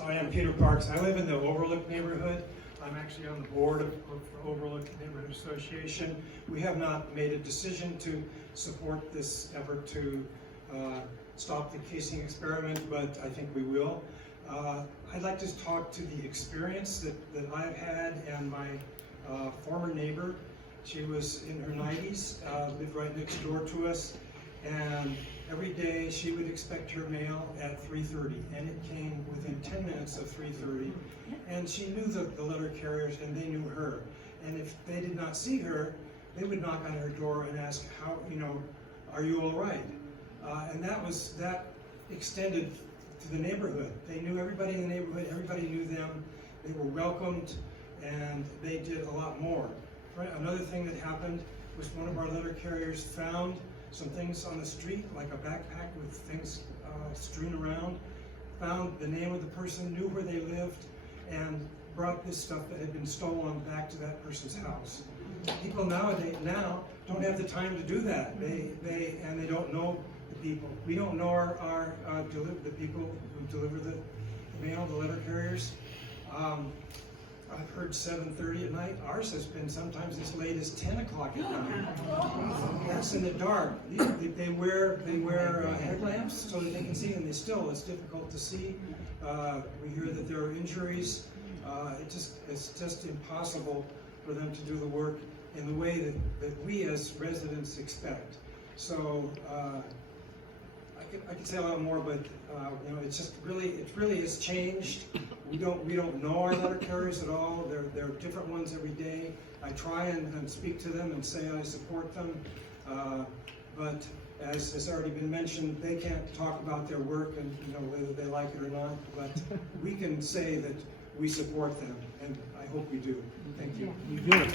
So I am Peter Parks. I live in the Overlook neighborhood. I'm actually on the board of Overlook Neighborhood Association. We have not made a decision to support this effort to stop the casing experiment, but I think we will. I'd like to talk to the experience that I've had and my former neighbor. She was in her 90s, lived right next door to us, and every day she would expect her mail at 3:30, and it came within 10 minutes of 3:30. And she knew the letter carriers, and they knew her. And if they did not see her, they would knock on her door and ask, "How, are you all right?" And that extended to the neighborhood. They knew everybody in the neighborhood. Everybody knew them. They were welcomed, and they did a lot more. Another thing that happened was one of our letter carriers found some things on the street, like a backpack with things strewn around, found the name of the person, knew where they lived, and brought this stuff that had been stolen back to that person's house. People nowadays don't have the time to do that. They don't know the people. We don't know the people who deliver the mail, the letter carriers. I've heard 7:30 at night. Ours has been sometimes as late as 10 o'clock at night. That's in the dark. They wear headlamps so that they can see, and it's difficult to see. We hear that there are injuries. It's just impossible for them to do the work in the way that we as residents expect. So I could say a lot more, but it really has changed. We don't know our letter carriers at all. There are different ones every day. I try and speak to them and say I support them, but as has already been mentioned, they can't talk about their work and whether they like it or not. But we can say that we support them, and I hope we do. Thank you. You do.